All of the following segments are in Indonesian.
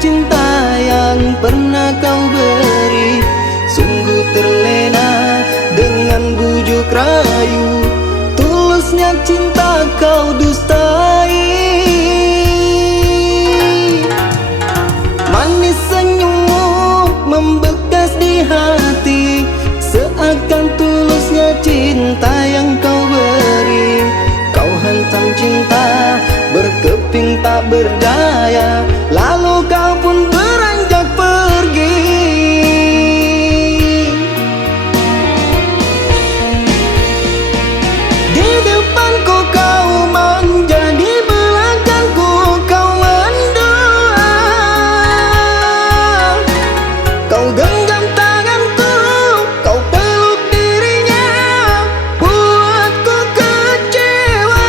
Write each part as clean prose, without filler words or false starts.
cinta yang pernah kau beri. Sungguh terlena dengan bujuk rayu, tulusnya cinta kau dustai. Manis senyummu membekas di hati, seakan tulusnya cinta yang kau beri. Kau hantam cinta berkeping tak berdaya, lalu kau pun beranjak pergi. Di depanku kau manja, di belakangku kau mendua. Kau genggam tanganku, kau peluk dirinya, buatku kecewa.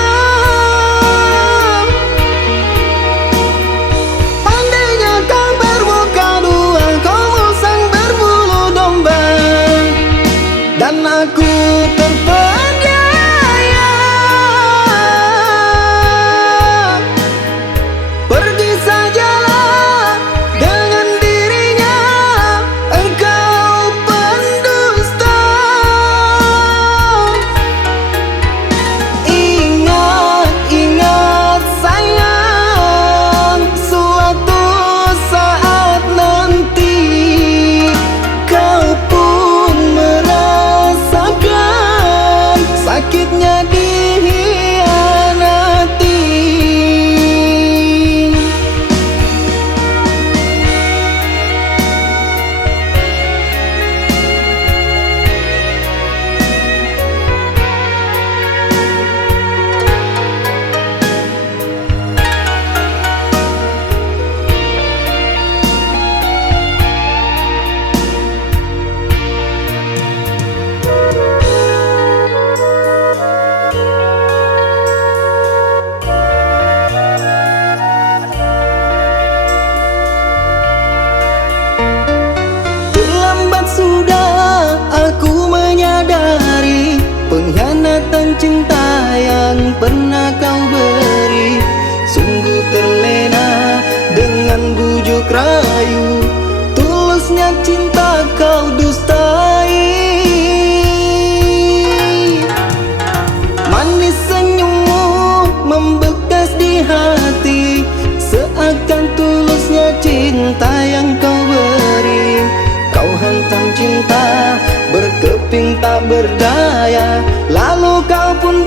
Pandainya kau bermuka dua, kau musang berbulu domba, dan aku terpedaya. Pergi sajalah dengan dirinya, engkau pendusta. Ingat, ingat sayang, suatu saat nanti kau pun merasakan sakitnya dikhianati. Terlambat sudah aku menyadari pengkhianatan cinta yang pernah kau beri. Sungguh terlena dengan bujuk rayu, tulusnya cinta kau dustai. Manis senyummu membekas di hati, seakan tulusnya cinta yang kau beri. Kau hantam cinta berkeping tak berdaya, lalu kau pun